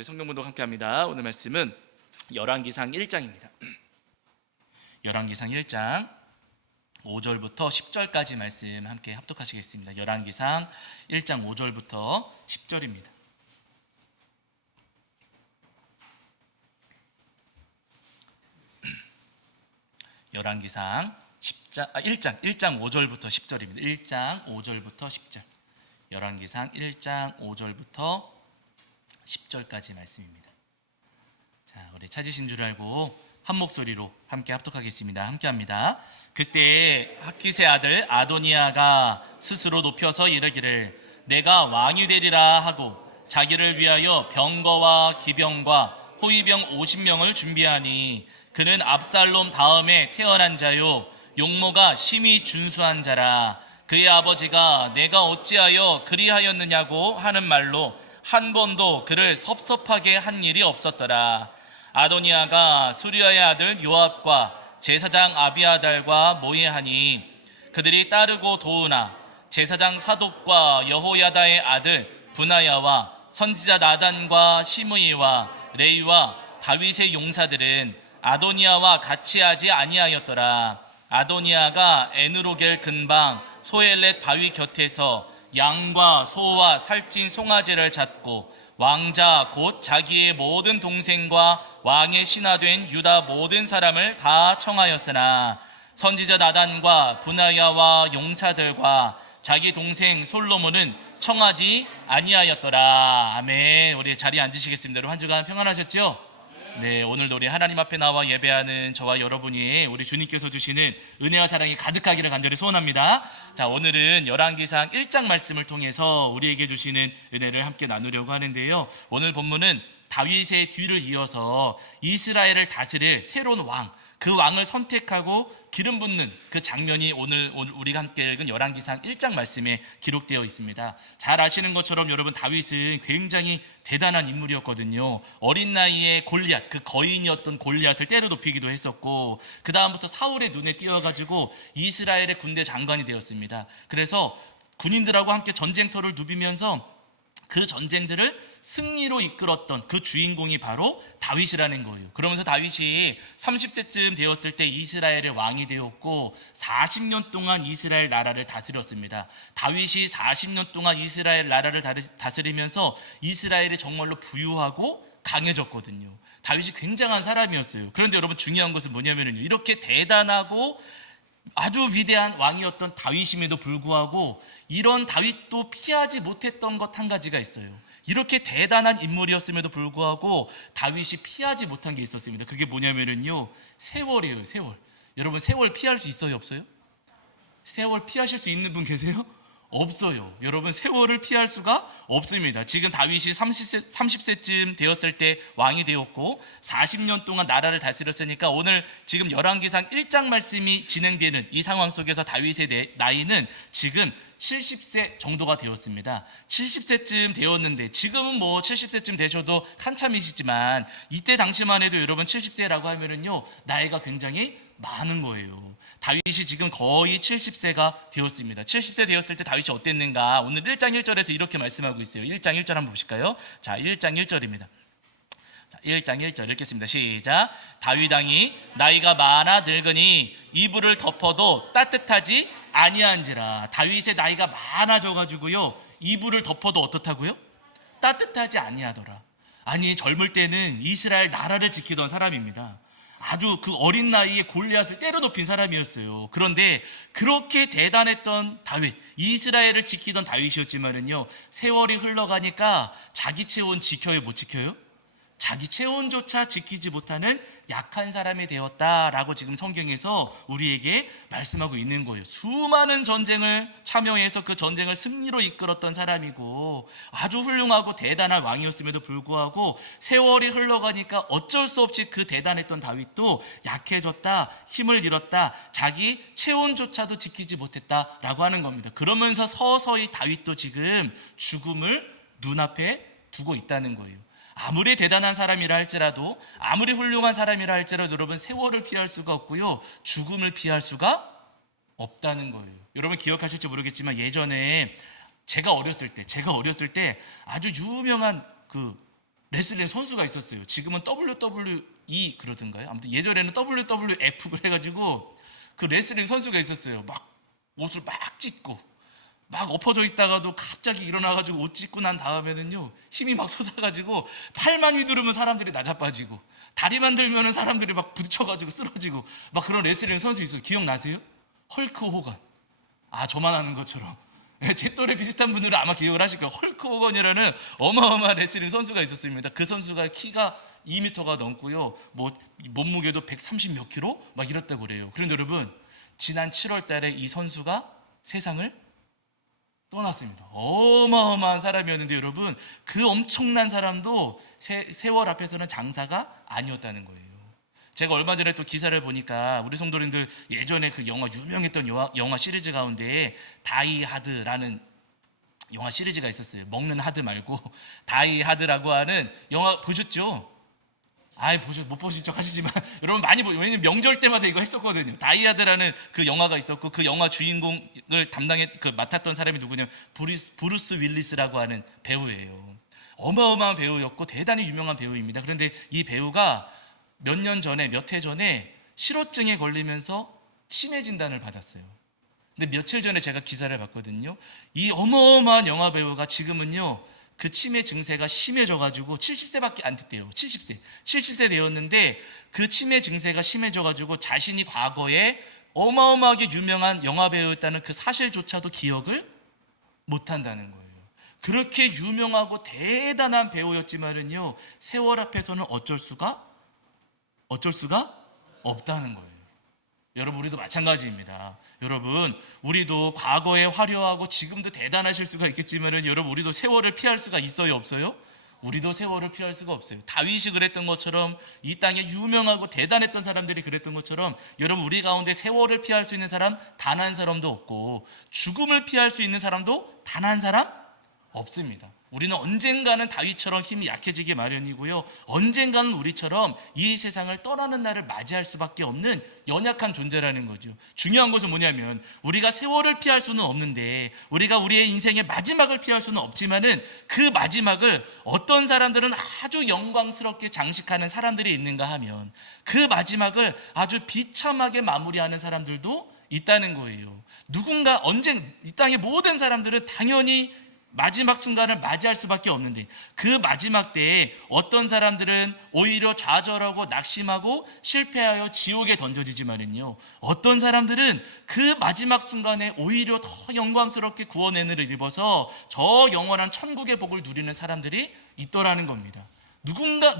우리 성경 봉독 함께 합니다. 오늘 말씀은 열왕기상 1장입니다. 열왕기상 1장 5절부터 10절까지 말씀 함께 합독하시겠습니다. 열왕기상 1장 5절부터 10절입니다. 열왕기상 1장 5절부터 10절입니다. 1장 5절부터 10절. 열왕기상 1장 5절부터 10절까지 말씀입니다. 자, 우리 찾으신 줄 알고 한 목소리로 함께 합독하겠습니다. 함께 합니다. 그때 학기세 아들 아도니아가 스스로 높여서 이르기를 내가 왕이 되리라 하고 자기를 위하여 병거와 기병과 호위병 50명을 준비하니 그는 압살롬 다음에 태어난 자요 용모가 심히 준수한 자라. 그의 아버지가 내가 어찌하여 그리하였느냐고 하는 말로 한 번도 그를 섭섭하게 한 일이 없었더라. 아도니아가 수리아의 아들 요압과 제사장 아비아달과 모의하니 그들이 따르고 도우나 제사장 사독과 여호야다의 아들 분하야와 선지자 나단과 시므이와 레이와 다윗의 용사들은 아도니아와 같이 하지 아니하였더라. 아도니아가 에누로겔 근방 소엘렛 바위 곁에서 양과 소와 살찐 송아지를 잡고 왕자 곧 자기의 모든 동생과 왕의 신하된 유다 모든 사람을 다 청하였으나 선지자 나단과 분하야와 용사들과 자기 동생 솔로몬은 청하지 아니하였더라. 아멘. 우리 자리에 앉으시겠습니다. 여러분 한 주간 평안하셨죠? 네, 오늘도 우리 하나님 앞에 나와 예배하는 저와 여러분이 우리 주님께서 주시는 은혜와 사랑이 가득하기를 간절히 소원합니다. 자, 오늘은 열왕기상 1장 말씀을 통해서 우리에게 주시는 은혜를 함께 나누려고 하는데요. 오늘 본문은 다윗의 뒤를 이어서 이스라엘을 다스릴 새로운 왕, 그 왕을 선택하고 기름 붓는 그 장면이 오늘 우리가 함께 읽은 열왕기상 1장 말씀에 기록되어 있습니다. 잘 아시는 것처럼 여러분 다윗은 굉장히 대단한 인물이었거든요. 어린 나이에 골리앗, 그 거인이었던 골리앗을 때려 눕히기도 했었고 그 다음부터 사울의 눈에 띄어가지고 이스라엘의 군대 장관이 되었습니다. 그래서 군인들하고 함께 전쟁터를 누비면서 그 전쟁들을 승리로 이끌었던 그 주인공이 바로 다윗이라는 거예요. 그러면서 다윗이 30세쯤 되었을 때 이스라엘의 왕이 되었고 40년 동안 이스라엘 나라를 다스렸습니다. 다윗이 40년 동안 이스라엘 나라를 다스리면서 이스라엘이 정말로 부유하고 강해졌거든요. 다윗이 굉장한 사람이었어요. 그런데 여러분 중요한 것은 뭐냐면요, 이렇게 대단하고 아주 위대한 왕이었던 다윗임에도 불구하고 이런 다윗도 피하지 못했던 것 한 가지가 있어요. 이렇게 대단한 인물이었음에도 불구하고 다윗이 피하지 못한 게 있었습니다. 그게 뭐냐면요, 세월이에요. 세월. 여러분 세월 피할 수 있어요, 없어요? 세월 피하실 수 있는 분 계세요? 없어요. 여러분 세월을 피할 수가 없습니다. 지금 다윗이 30세쯤 되었을 때 왕이 되었고 40년 동안 나라를 다스렸으니까 오늘 지금 열왕기상 1장 말씀이 진행되는 이 상황 속에서 다윗의 나이는 지금 70세 정도가 되었습니다. 70세쯤 되었는데 지금은 뭐 70세쯤 되셔도 한참이시지만 이때 당시만 해도 여러분 70세라고 하면은요 나이가 굉장히 많은 거예요. 다윗이 지금 거의 70세가 되었습니다. 70세 되었을 때 다윗이 어땠는가? 오늘 1장 1절에서 이렇게 말씀하고 있어요. 1장 1절 한번 보실까요? 자, 1장 1절입니다. 자, 1장 1절 읽겠습니다. 시작. 다윗 왕이 나이가 많아 늙으니 이불을 덮어도 따뜻하지 아니한지라. 다윗의 나이가 많아져가지고요 이불을 덮어도 어떻다고요? 따뜻하지 아니하더라. 아니 젊을 때는 이스라엘 나라를 지키던 사람입니다. 아주 그 어린 나이에 골리앗을 때려 눕힌 사람이었어요. 그런데 그렇게 대단했던 다윗, 이스라엘을 지키던 다윗이었지만은요 세월이 흘러가니까 자기 체온 지켜요, 못 지켜요? 자기 체온조차 지키지 못하는 약한 사람이 되었다라고 지금 성경에서 우리에게 말씀하고 있는 거예요. 수많은 전쟁을 참여해서 그 전쟁을 승리로 이끌었던 사람이고 아주 훌륭하고 대단한 왕이었음에도 불구하고 세월이 흘러가니까 어쩔 수 없이 그 대단했던 다윗도 약해졌다, 힘을 잃었다, 자기 체온조차도 지키지 못했다라고 하는 겁니다. 그러면서 서서히 다윗도 지금 죽음을 눈앞에 두고 있다는 거예요. 아무리 대단한 사람이라 할지라도, 아무리 훌륭한 사람이라 할지라도 여러분 세월을 피할 수가 없고요 죽음을 피할 수가 없다는 거예요. 여러분 기억하실지 모르겠지만 예전에 제가 어렸을 때 아주 유명한 그 레슬링 선수가 있었어요. 지금은 WWE 그러던가요? 아무튼 예전에는 WWF 그래가지고 그 레슬링 선수가 있었어요. 막 옷을 막 찢고 막 엎어져 있다가도 갑자기 일어나가지고 옷 찢고 난 다음에는요 힘이 막 솟아가지고 팔만 휘두르면 사람들이 나자빠지고 다리만 들면은 사람들이 막 부딪혀가지고 쓰러지고 막 그런 레슬링 선수 있어요. 기억나세요? 헐크 호건. 아, 저만 아는 것처럼. 제 또래 비슷한 분들은 아마 기억을 하실 거예요. 헐크 호건이라는 어마어마한 레슬링 선수가 있었습니다. 그 선수가 키가 2m가 넘고요. 뭐 몸무게도 130 몇 킬로 막 이랬다고 그래요. 그런데 여러분, 지난 7월 달에 이 선수가 세상을 떠났습니다. 어마어마한 사람이었는데 여러분, 그 엄청난 사람도 세월 앞에서는 장사가 아니었다는 거예요. 제가 얼마 전에 또 기사를 보니까 우리 성도님들 예전에 그 유명했던 영화 시리즈 가운데 다이 하드라는 영화 시리즈가 있었어요. 먹는 하드 말고 다이 하드라고 하는 영화 보셨죠? 못 보신 척 하시지만 여러분 많이 왜냐면 명절 때마다 이거 했었거든요. 다이 하드라는 그 영화가 있었고 그 영화 주인공을 맡았던 사람이 누구냐면 브루스 윌리스라고 하는 배우예요. 어마어마한 배우였고 대단히 유명한 배우입니다. 그런데 이 배우가 몇 해 전에 실어증에 걸리면서 치매 진단을 받았어요. 근데 며칠 전에 제가 기사를 봤거든요. 이 어마어마한 영화 배우가 지금은요 그 치매 증세가 심해져가지고 70세밖에 안 됐대요. 70세 되었는데 그 치매 증세가 심해져가지고 자신이 과거에 어마어마하게 유명한 영화 배우였다는 그 사실조차도 기억을 못한다는 거예요. 그렇게 유명하고 대단한 배우였지만은요 세월 앞에서는 어쩔 수가 없다는 거예요. 여러분, 우리도 마찬가지입니다. 여러분, 우리도 과거에 화려하고 지금도 대단하실 수가 있겠지만은 여러분, 우리도 세월을 피할 수가 있어요, 없어요? 우리도 세월을 피할 수가 없어요. 다윗이 그랬던 것처럼, 이 땅에 유명하고 대단했던 사람들이 그랬던 것처럼, 여러분, 우리 가운데 세월을 피할 수 있는 사람 단 한 사람도 없고 죽음을 피할 수 있는 사람도 단 한 사람 없습니다. 우리는 언젠가는 다윗처럼 힘이 약해지기 마련이고요. 언젠가는 우리처럼 이 세상을 떠나는 날을 맞이할 수밖에 없는 연약한 존재라는 거죠. 중요한 것은 뭐냐면 우리가 세월을 피할 수는 없는데 우리가 우리의 인생의 마지막을 피할 수는 없지만은 그 마지막을 어떤 사람들은 아주 영광스럽게 장식하는 사람들이 있는가 하면 그 마지막을 아주 비참하게 마무리하는 사람들도 있다는 거예요. 누군가 이 땅의 모든 사람들은 당연히 마지막 순간을 맞이할 수밖에 없는데 그 마지막 때에 어떤 사람들은 오히려 좌절하고 낙심하고 실패하여 지옥에 던져지지만은요 어떤 사람들은 그 마지막 순간에 오히려 더 영광스럽게 구원의 은혜를 입어서 저 영원한 천국의 복을 누리는 사람들이 있더라는 겁니다.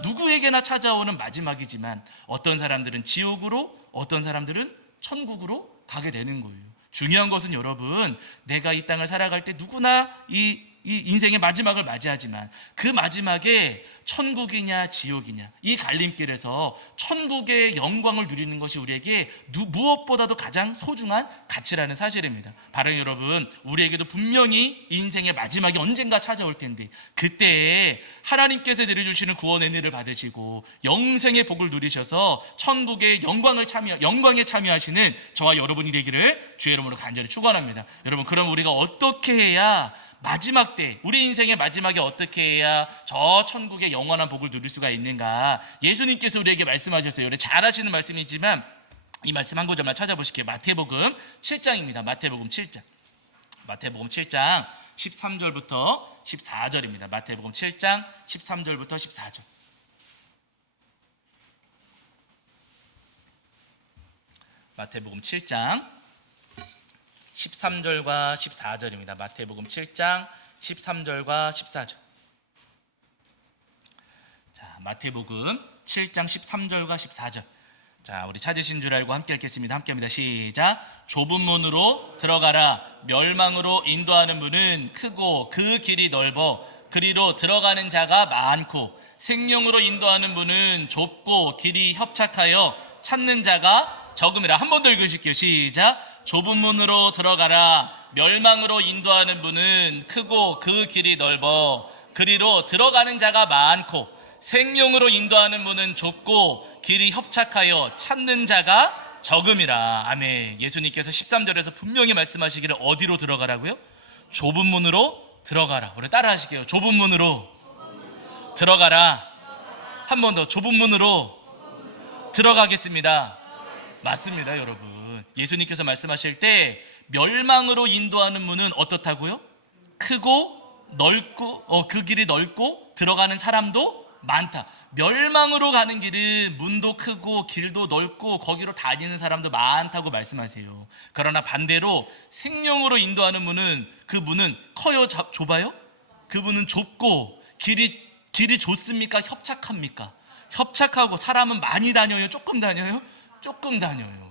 누구에게나 찾아오는 마지막이지만 어떤 사람들은 지옥으로 어떤 사람들은 천국으로 가게 되는 거예요. 중요한 것은 여러분, 내가 이 땅을 살아갈 때 누구나 이 인생의 마지막을 맞이하지만 그 마지막에 천국이냐 지옥이냐 이 갈림길에서 천국의 영광을 누리는 것이 우리에게 무엇보다도 가장 소중한 가치라는 사실입니다. 바로 여러분, 우리에게도 분명히 인생의 마지막이 언젠가 찾아올 텐데 그때에 하나님께서 내려주시는 구원의 은혜를 받으시고 영생의 복을 누리셔서 천국의 영광에 참여하시는 저와 여러분이 되기를 주의 이름으로 간절히 축원합니다. 여러분, 그럼 우리가 어떻게 해야 마지막 때 우리 인생의 마지막에 어떻게 해야 저 천국의 영원한 복을 누릴 수가 있는가? 예수님께서 우리에게 말씀하셨어요. 우리 잘 아시는 말씀이지만 이 말씀 한 구절만 찾아보실게요. 마태복음 7장입니다. 마태복음 7장 13절부터 14절입니다. 마태복음 7장 13절부터 14절. 마태복음 7장 13절과 14절입니다. 마태복음 7장 13절과 14절. 자, 마태복음 7장 13절과 14절. 자, 우리 찾으신 줄 알고 함께 읽겠습니다. 함께 합니다. 시작. 좁은 문으로 들어가라. 멸망으로 인도하는 문은 크고 그 길이 넓어 그리로 들어가는 자가 많고 생명으로 인도하는 문은 좁고 길이 협착하여 찾는 자가 적음이라. 한 번 더 읽으실게요. 시작. 좁은 문으로 들어가라. 멸망으로 인도하는 문은 크고 그 길이 넓어 그리로 들어가는 자가 많고 생명으로 인도하는 문은 좁고 길이 협착하여 찾는 자가 적음이라. 아멘. 예수님께서 13절에서 분명히 말씀하시기를 어디로 들어가라고요? 좁은 문으로 들어가라. 우리 따라 하실게요. 좁은 문으로 들어가라. 한 번 더 좁은 문으로 들어가겠습니다. 맞습니다, 여러분. 예수님께서 말씀하실 때 멸망으로 인도하는 문은 어떻다고요? 크고 넓고 그 길이 넓고 들어가는 사람도 많다. 멸망으로 가는 길은 문도 크고 길도 넓고 거기로 다니는 사람도 많다고 말씀하세요. 그러나 반대로 생명으로 인도하는 문은, 그 문은 커요, 좁아요? 그 문은 좁고 길이 좋습니까? 협착합니까? 협착하고. 사람은 많이 다녀요? 조금 다녀요? 조금 다녀요.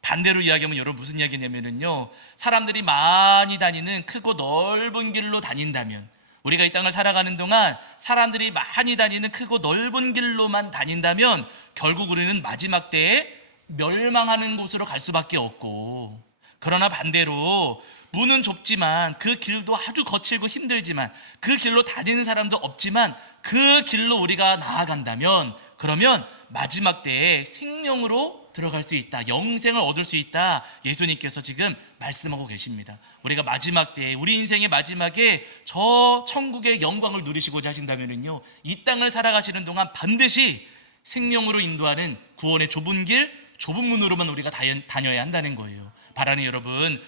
반대로 이야기하면 여러분 무슨 이야기냐면요, 사람들이 많이 다니는 크고 넓은 길로 다닌다면, 우리가 이 땅을 살아가는 동안 사람들이 많이 다니는 크고 넓은 길로만 다닌다면 결국 우리는 마지막 때에 멸망하는 곳으로 갈 수밖에 없고, 그러나 반대로 문은 좁지만 그 길도 아주 거칠고 힘들지만 그 길로 다니는 사람도 없지만 그 길로 우리가 나아간다면, 그러면 마지막 때에 생명으로 들어갈 수 있다, 영생을 얻을 수 있다, 예수님께서 지금 말씀하고 계십니다. 우리가 마지막 때에, 우리 인생의 마지막에 저 천국의 영광을 누리시고자 하신다면요, 이 땅을 살아가시는 동안 반드시 생명으로 인도하는 구원의 좁은 길, 좁은 문으로만 우리가 다녀야 한다는 거예요. 바라는 여러분,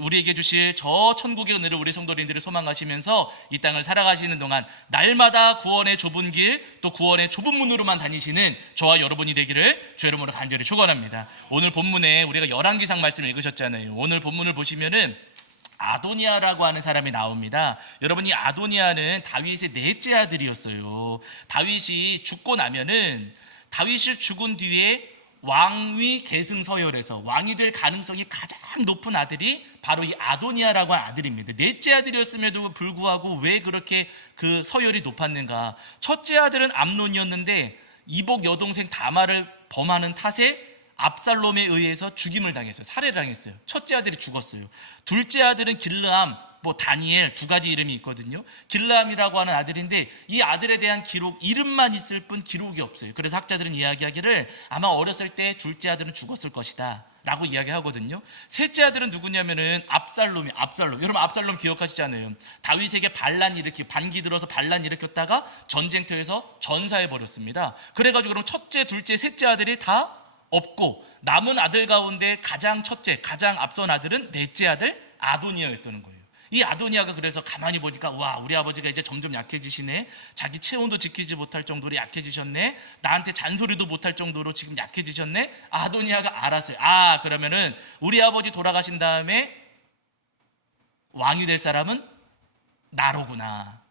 우리에게 주실 저 천국의 은혜를 우리 성도님들이 소망하시면서 이 땅을 살아가시는 동안 날마다 구원의 좁은 길, 또 구원의 좁은 문으로만 다니시는 저와 여러분이 되기를 주 이름으로 간절히 축원합니다. 오늘 본문에 우리가 열왕기상 말씀을 읽으셨잖아요. 오늘 본문을 보시면은 아도니아라고 하는 사람이 나옵니다. 여러분, 이 아도니아는 다윗의 넷째 아들이었어요. 다윗이 죽고 나면은, 다윗이 죽은 뒤에 왕위 계승 서열에서 왕이 될 가능성이 가장 높은 아들이 바로 이 아도니아라고 하는 아들입니다. 넷째 아들이었음에도 불구하고 왜 그렇게 그 서열이 높았는가? 첫째 아들은 암논이었는데 이복 여동생 다말을 범하는 탓에 압살롬에 의해서 죽임을 당했어요. 살해를 당했어요. 첫째 아들이 죽었어요. 둘째 아들은 길르암, 다니엘, 두 가지 이름이 있거든요. 길르암이라고 하는 아들인데 이 아들에 대한 기록, 이름만 있을 뿐 기록이 없어요. 그래서 학자들은 이야기하기를 아마 어렸을 때 둘째 아들은 죽었을 것이다 라고 이야기하거든요. 셋째 아들은 누구냐면은 압살롬. 여러분 압살롬 기억하시잖아요. 다윗에게 반기 들어서 반란 일으켰다가 전쟁터에서 전사해버렸습니다. 그래가지고 그럼 첫째, 둘째, 셋째 아들이 다 없고 남은 아들 가운데 가장 첫째, 가장 앞선 아들은 넷째 아들 아도니아였다는 거예요. 이 아도니아가 그래서 가만히 보니까, 와, 우리 아버지가 이제 점점 약해지시네, 자기 체온도 지키지 못할 정도로 약해지셨네, 나한테 잔소리도 못할 정도로 지금 약해지셨네. 아도니아가 알았어요. 그러면은 우리 아버지 돌아가신 다음에 왕이 될 사람은 나로구나.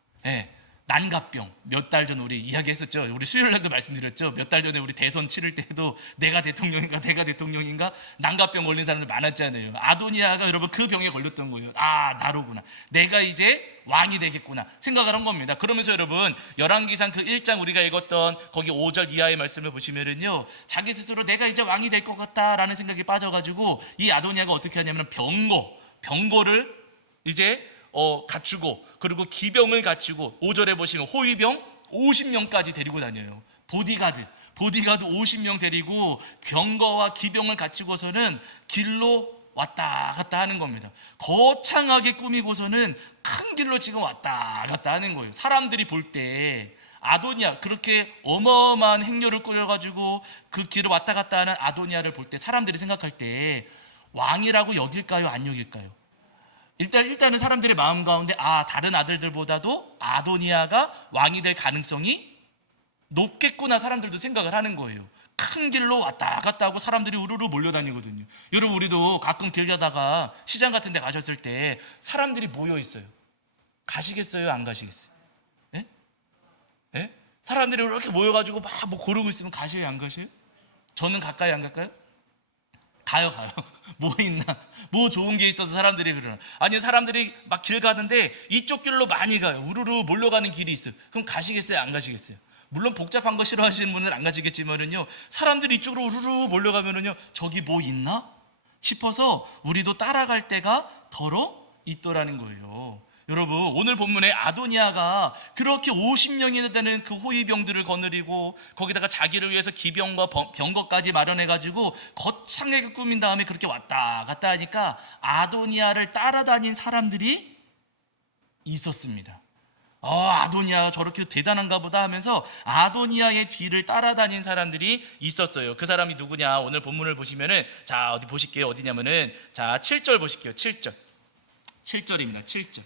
난갑병, 몇 달 전 우리 이야기했었죠. 우리 수요일날도 말씀드렸죠. 몇 달 전에 우리 대선 치를 때도 내가 대통령인가 난갑병 걸린 사람들 많았잖아요. 아도니아가 여러분 그 병에 걸렸던 거예요. 나로구나, 내가 이제 왕이 되겠구나 생각을 한 겁니다. 그러면서 여러분 열왕기상 그 1장 우리가 읽었던 거기 5절 이하의 말씀을 보시면은요, 자기 스스로 내가 이제 왕이 될 것 같다라는 생각이 빠져가지고 이 아도니아가 어떻게 하냐면 병거를 이제 갖추고, 그리고 기병을 갖추고, 5절에 보시면 호위병 50명까지 데리고 다녀요. 보디가드 50명 데리고 병거와 기병을 갖추고서는 길로 왔다 갔다 하는 겁니다. 거창하게 꾸미고서는 큰 길로 지금 왔다 갔다 하는 거예요. 사람들이 볼 때 아도니아, 그렇게 어마어마한 행렬을 꾸려가지고 그 길을 왔다 갔다 하는 아도니아를 볼 때 사람들이 생각할 때 왕이라고 여길까요, 안 여길까요? 일단은 사람들의 마음 가운데 다른 아들들보다도 아도니아가 왕이 될 가능성이 높겠구나, 사람들도 생각을 하는 거예요. 큰 길로 왔다 갔다 하고 사람들이 우르르 몰려다니거든요. 여러분, 우리도 가끔 길 가다가 시장 같은 데 가셨을 때 사람들이 모여 있어요. 가시겠어요, 안 가시겠어요? 사람들이 이렇게 모여가지고 막 고르고 있으면 가셔요, 안 가셔요? 저는 가까이 안 갈까요? 가요. 뭐 있나? 뭐 좋은 게 있어서 사람들이 그러나. 아니, 사람들이 막 길 가는데 이쪽 길로 많이 가요. 우르르 몰려가는 길이 있어요. 그럼 가시겠어요, 안 가시겠어요? 물론 복잡한 거 싫어하시는 분은 안 가시겠지만은요, 사람들이 이쪽으로 우르르 몰려가면은요, 저기 뭐 있나 싶어서 우리도 따라갈 때가 더러 있더라는 거예요. 여러분, 오늘 본문에 아도니아가 그렇게 50명이나 되는 그 호위병들을 거느리고 거기다가 자기를 위해서 기병과 병거까지 마련해가지고 거창하게 꾸민 다음에 그렇게 왔다 갔다 하니까 아도니아를 따라다닌 사람들이 있었습니다. 아도니아 저렇게 대단한가 보다 하면서 아도니아의 뒤를 따라다닌 사람들이 있었어요. 그 사람이 누구냐? 오늘 본문을 보시면은, 자, 어디 보실게요. 어디냐면은, 자, 7절 보실게요. 7절. 7절입니다. 7절.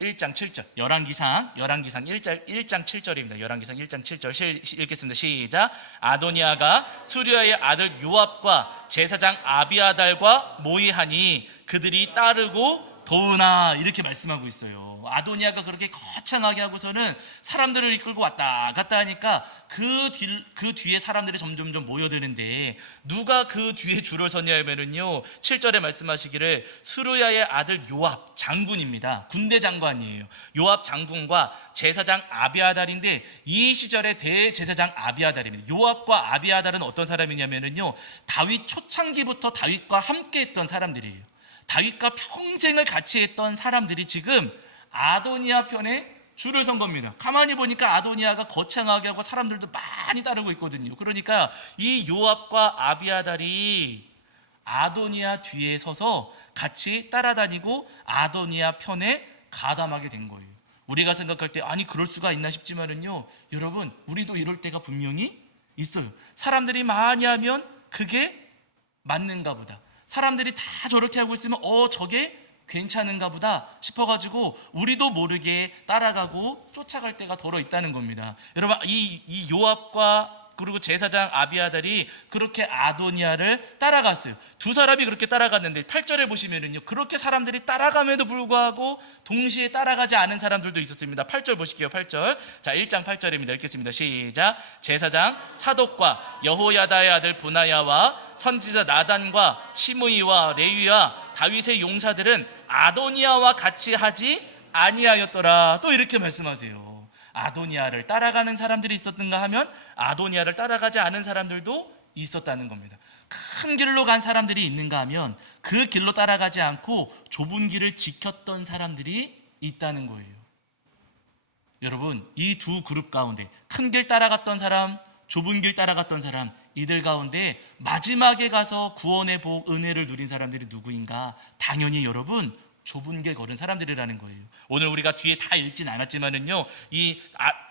1장 7절. 열왕기상 1장 7절입니다. 열왕기상 1장 7절 읽겠습니다. 시작. 아도니아가 수리아의 아들 요압과 제사장 아비아달과 모의하니 그들이 따르고 도우나, 이렇게 말씀하고 있어요. 아도니아가 그렇게 거창하게 하고서는 사람들을 이끌고 왔다 갔다 하니까 그 뒤에 사람들이 점점점 모여드는데, 누가 그 뒤에 줄을 서냐면은요, 7절에 말씀하시기를 수르야의 아들 요압 장군입니다. 군대 장관이에요. 요압 장군과 제사장 아비아달인데, 이 시절의 대제사장 아비아달입니다. 요압과 아비아달은 어떤 사람이냐면은요, 다윗 초창기부터 다윗과 함께 했던 사람들이에요. 다윗과 평생을 같이 했던 사람들이 지금 아도니아 편에 줄을 선 겁니다. 가만히 보니까 아도니아가 거창하게 하고 사람들도 많이 따르고 있거든요. 그러니까 이 요압과 아비아달이 아도니아 뒤에 서서 같이 따라다니고 아도니아 편에 가담하게 된 거예요. 우리가 생각할 때 아니 그럴 수가 있나 싶지만은요, 여러분, 우리도 이럴 때가 분명히 있어요. 사람들이 많이 하면 그게 맞는가 보다, 사람들이 다 저렇게 하고 있으면 저게 괜찮은가 보다 싶어가지고 우리도 모르게 따라가고 쫓아갈 때가 더러 있다는 겁니다. 여러분, 이 요압과 그리고 제사장 아비아달이 그렇게 아도니아를 따라갔어요. 두 사람이 그렇게 따라갔는데 8절에 보시면은요, 그렇게 사람들이 따라감에도 불구하고 동시에 따라가지 않은 사람들도 있었습니다. 8절 보실게요. 8절. 자, 1장 8절입니다. 읽겠습니다. 시작. 제사장 사독과 여호야다의 아들 브나야와 선지자 나단과 시므이와 레위와 다윗의 용사들은 아도니아와 같이 하지 아니하였더라. 또 이렇게 말씀하세요. 아도니아를 따라가는 사람들이 있었는가 하면 아도니아를 따라가지 않은 사람들도 있었다는 겁니다. 큰 길로 간 사람들이 있는가 하면 그 길로 따라가지 않고 좁은 길을 지켰던 사람들이 있다는 거예요. 여러분, 이 두 그룹 가운데 큰 길 따라갔던 사람, 좁은 길 따라갔던 사람, 이들 가운데 마지막에 가서 구원의 복, 은혜를 누린 사람들이 누구인가? 당연히 여러분, 좁은 길 걸은 사람들이라는 거예요. 오늘 우리가 뒤에 다 읽진 않았지만은요,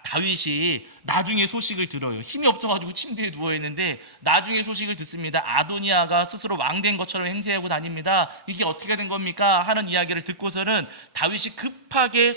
다윗이 나중에 소식을 들어요. 힘이 없어가지고 침대에 누워있는데 나중에 소식을 듣습니다. 아도니아가 스스로 왕된 것처럼 행세하고 다닙니다. 이게 어떻게 된 겁니까? 하는 이야기를 듣고서는 다윗이 급하게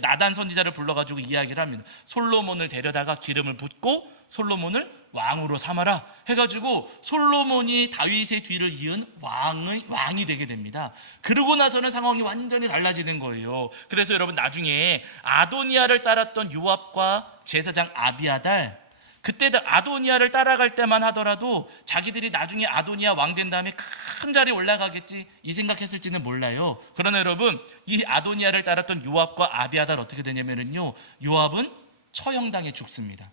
나단 선지자를 불러가지고 이야기를 합니다. 솔로몬을 데려다가 기름을 붓고 솔로몬을 왕으로 삼아라 해가지고 솔로몬이 다윗의 뒤를 이은 왕이 되게 됩니다. 그러고 나서는 상황이 완전히 달라지는 거예요. 그래서 여러분, 나중에 아도니아를 따랐던 요압과 제사장 아비아달, 그때 아도니아를 따라갈 때만 하더라도 자기들이 나중에 아도니아 왕 된 다음에 큰 자리에 올라가겠지 이 생각했을지는 몰라요. 그러나 여러분, 이 아도니아를 따랐던 요압과 아비아달 어떻게 되냐면요, 요압은 처형당해 죽습니다.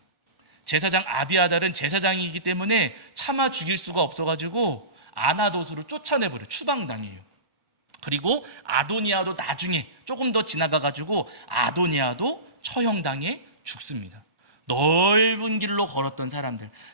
제사장 아비아달은 제사장이기 때문에 차마 죽일 수가 없어가지고 아나돗으로 쫓아내버려, 추방당해요. 그리고 아도니아도 나중에 조금 더 지나가가지고 아도니아도 처형당해 죽습니다. 넓은 길로 걸었던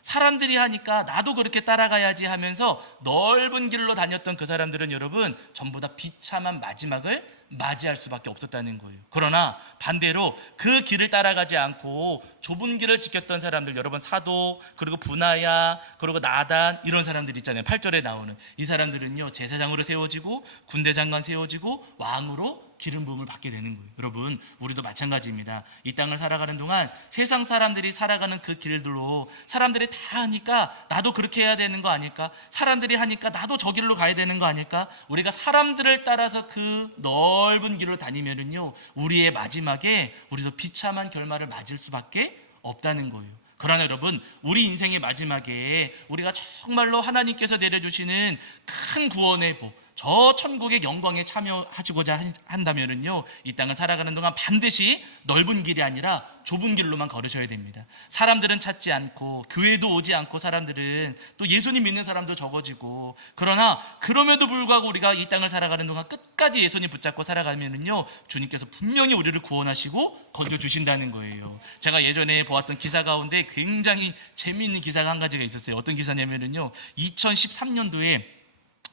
사람들이 하니까 나도 그렇게 따라가야지 하면서 넓은 길로 다녔던 그 사람들은 여러분, 전부 다 비참한 마지막을 맞이할 수밖에 없었다는 거예요. 그러나 반대로 그 길을 따라가지 않고 좁은 길을 지켰던 사람들, 여러분, 사도, 그리고 브나야, 그리고 나단, 이런 사람들 있잖아요. 8절에 나오는 이 사람들은요, 제사장으로 세워지고 군대 장관 세워지고 왕으로 기름 부음을 받게 되는 거예요. 여러분, 우리도 마찬가지입니다. 이 땅을 살아가는 동안 세상 사람들이 살아가는 그 길들로 사람들이 다 하니까 나도 그렇게 해야 되는 거 아닐까? 사람들이 하니까 나도 저 길로 가야 되는 거 아닐까? 우리가 사람들을 따라서 그 넓은 길로 다니면은요, 우리의 마지막에 우리도 비참한 결말을 맞을 수밖에 없다는 거예요. 그러나 여러분, 우리 인생의 마지막에 우리가 정말로 하나님께서 내려주시는 큰 구원의 복, 저 천국의 영광에 참여하시고자 한다면은요, 이 땅을 살아가는 동안 반드시 넓은 길이 아니라 좁은 길로만 걸으셔야 됩니다. 사람들은 찾지 않고 교회도 오지 않고 사람들은 또 예수님 믿는 사람도 적어지고, 그러나 그럼에도 불구하고 우리가 이 땅을 살아가는 동안 끝까지 예수님 붙잡고 살아가면은요, 주님께서 분명히 우리를 구원하시고 건져주신다는 거예요. 제가 예전에 보았던 기사 가운데 굉장히 재미있는 기사가 한 가지가 있었어요. 어떤 기사냐면은요, 2013년도에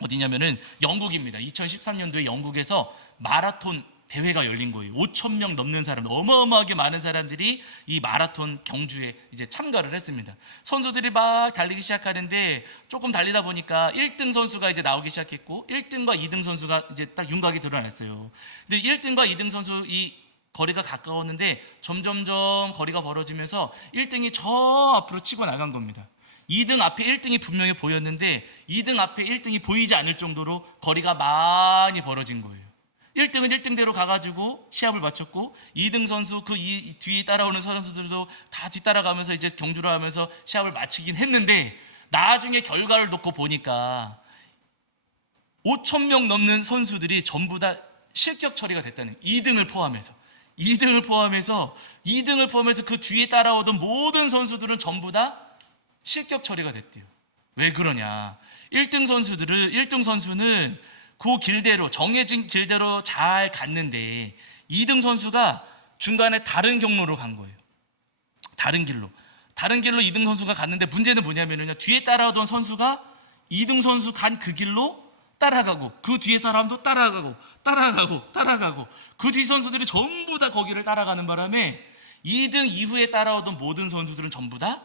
어디냐면은 영국입니다. 2013년도에 영국에서 마라톤 대회가 열린 거예요. 5천 명 넘는 사람, 어마어마하게 많은 사람들이 이 마라톤 경주에 이제 참가를 했습니다. 선수들이 막 달리기 시작하는데 조금 달리다 보니까 1등 선수가 이제 나오기 시작했고 1등과 2등 선수가 이제 딱 윤곽이 드러났어요. 근데 1등과 2등 선수 이 거리가 가까웠는데 점점점 거리가 벌어지면서 1등이 저 앞으로 치고 나간 겁니다. 2등 앞에 1등이 분명히 보였는데 2등 앞에 1등이 보이지 않을 정도로 거리가 많이 벌어진 거예요. 1등은 1등대로 가가지고 시합을 마쳤고 2등 선수 그 뒤에 따라오는 선수들도 다 뒤따라가면서 이제 경주를 하면서 시합을 마치긴 했는데 나중에 결과를 놓고 보니까 5천 명 넘는 선수들이 전부 다 실격 처리가 됐다는 2등을 포함해서 그 뒤에 따라오던 모든 선수들은 전부 다 실격 처리가 됐대요. 왜 그러냐? 1등 선수는 그 길대로 정해진 길대로 잘 갔는데 2등 선수가 중간에 다른 경로로 간 거예요. 다른 길로 2등 선수가 갔는데 문제는 뭐냐면요, 뒤에 따라오던 선수가 2등 선수 간 그 길로 따라가고 그 뒤에 사람도 따라가고 그 뒤 선수들이 전부 다 거기를 따라가는 바람에 2등 이후에 따라오던 모든 선수들은 전부 다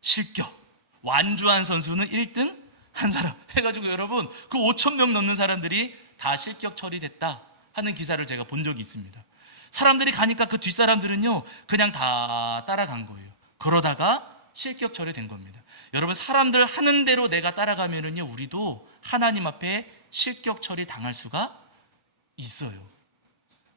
실격. 완주한 선수는 1등 한 사람 해가지고 여러분 그 5천 명 넘는 사람들이 다 실격 처리됐다 하는 기사를 제가 본 적이 있습니다. 사람들이 가니까 그 뒷사람들은요 그냥 다 따라간 거예요. 그러다가 실격 처리된 겁니다. 여러분 사람들 하는 대로 내가 따라가면은요 우리도 하나님 앞에 실격 처리 당할 수가 있어요.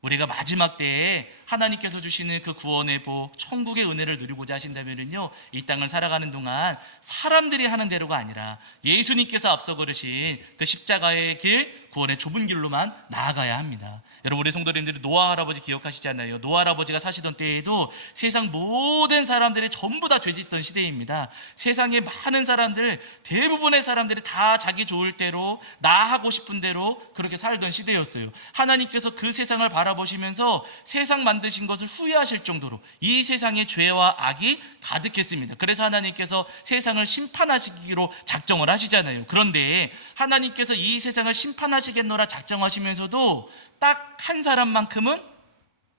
우리가 마지막 때에 하나님께서 주시는 그 구원의 복, 천국의 은혜를 누리고자 하신다면요 이 땅을 살아가는 동안 사람들이 하는 대로가 아니라 예수님께서 앞서 걸으신 그 십자가의 길, 구원의 좁은 길로만 나아가야 합니다. 여러분 우리 성도님들이 노아 할아버지 기억하시잖아요. 노아 할아버지가 사시던 때에도 세상 모든 사람들이 전부 다 죄짓던 시대입니다. 세상의 많은 사람들, 대부분의 사람들이 다 자기 좋을 대로 나 하고 싶은 대로 그렇게 살던 시대였어요. 하나님께서 그 세상을 바라보시면서 세상 만드신 것을 후회하실 정도로 이 세상에 죄와 악이 가득했습니다. 그래서 하나님께서 세상을 심판하시기로 작정을 하시잖아요. 그런데 하나님께서 이 세상을 심판하시겠노라 작정하시면서도 딱 한 사람만큼은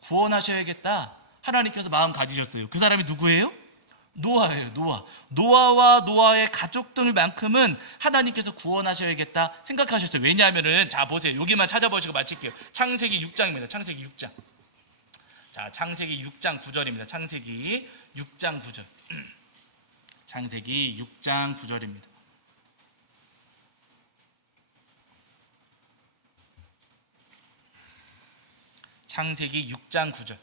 구원하셔야겠다 하나님께서 마음 가지셨어요. 그 사람이 누구예요? 노아예요. 노아와 노아의 가족들만큼은 하나님께서 구원하셔야겠다 생각하셨어요. 왜냐하면은 자 보세요. 여기만 찾아보시고 마칠게요. 창세기 6장입니다. 창세기 6장. 자, 창세기 6장 9절입니다. 창세기 6장 9절. 창세기 6장 9절입니다. 창세기 6장 9절.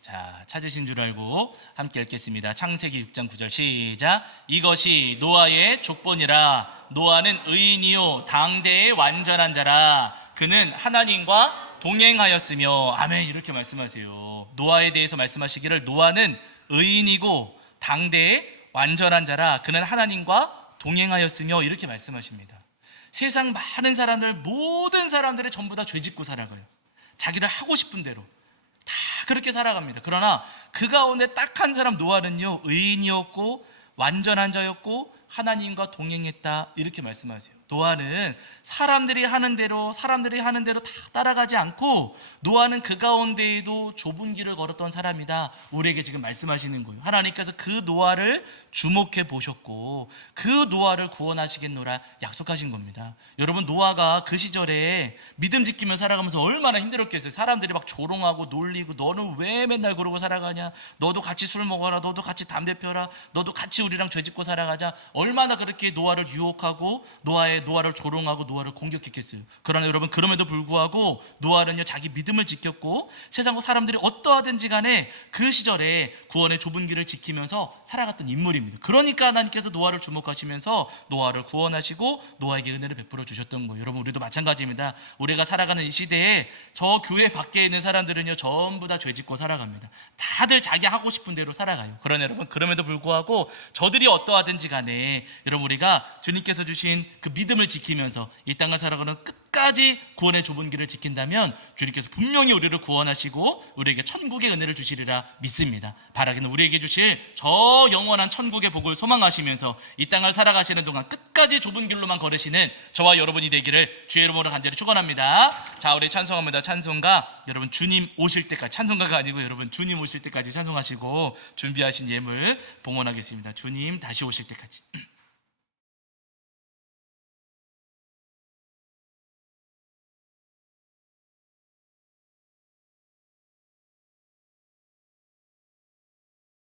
자, 찾으신 줄 알고 함께 읽겠습니다. 창세기 6장 9절 시작. 이것이 노아의 족본이라. 노아는 의인이요 당대의 완전한 자라. 그는 하나님과 동행하였으며. 아멘. 이렇게 말씀하세요. 노아에 대해서 말씀하시기를 노아는 의인이고 당대의 완전한 자라. 그는 하나님과 동행하였으며. 이렇게 말씀하십니다. 세상 많은 사람들, 모든 사람들이 전부 다 죄짓고 살아가요. 자기들 하고 싶은 대로 다 그렇게 살아갑니다. 그러나 그 가운데 딱 한 사람 노아는요 의인이었고 완전한 자였고 하나님과 동행했다 이렇게 말씀하세요. 노아는 사람들이 하는 대로 다 따라가지 않고 노아는 그 가운데에도 좁은 길을 걸었던 사람이다. 우리에게 지금 말씀하시는 거예요. 하나님께서 그 노아를 주목해 보셨고 그 노아를 구원하시겠노라 약속하신 겁니다. 여러분 노아가 그 시절에 믿음 지키며 살아가면서 얼마나 힘들었겠어요. 사람들이 막 조롱하고 놀리고 너는 왜 맨날 그러고 살아가냐, 너도 같이 술 먹어라, 너도 같이 담배 펴라, 너도 같이 우리랑 죄 짓고 살아가자. 얼마나 그렇게 노아를 유혹하고 노아를 조롱하고 노아를 공격했겠어요. 그러나 여러분 그럼에도 불구하고 노아는요 자기 믿음을 지켰고 세상 사람들이 어떠하든지 간에 그 시절에 구원의 좁은 길을 지키면서 살아갔던 인물입니다. 그러니까 하나님께서 노아를 주목하시면서 노아를 구원하시고 노아에게 은혜를 베풀어 주셨던 거예요. 여러분 우리도 마찬가지입니다. 우리가 살아가는 이 시대에 저 교회 밖에 있는 사람들은요 전부 다 죄짓고 살아갑니다. 다들 자기 하고 싶은 대로 살아가요. 그러나 여러분 그럼에도 불구하고 저들이 어떠하든지 간에 여러분 우리가 주님께서 주신 그 믿음을 지키면서 이 땅을 살아가는 끝까지 구원의 좁은 길을 지킨다면 주님께서 분명히 우리를 구원하시고 우리에게 천국의 은혜를 주시리라 믿습니다. 바라기는 우리에게 주실 저 영원한 천국의 복을 소망하시면서 이 땅을 살아가시는 동안 끝까지 좁은 길로만 걸으시는 저와 여러분이 되기를 주의 이름으로 간절히 축원합니다. 자, 우리 찬송합니다. 찬송가 여러분 주님 오실 때까지, 찬송가가 아니고 여러분 주님 오실 때까지 찬송하시고 준비하신 예물 봉헌하겠습니다. 주님 다시 오실 때까지.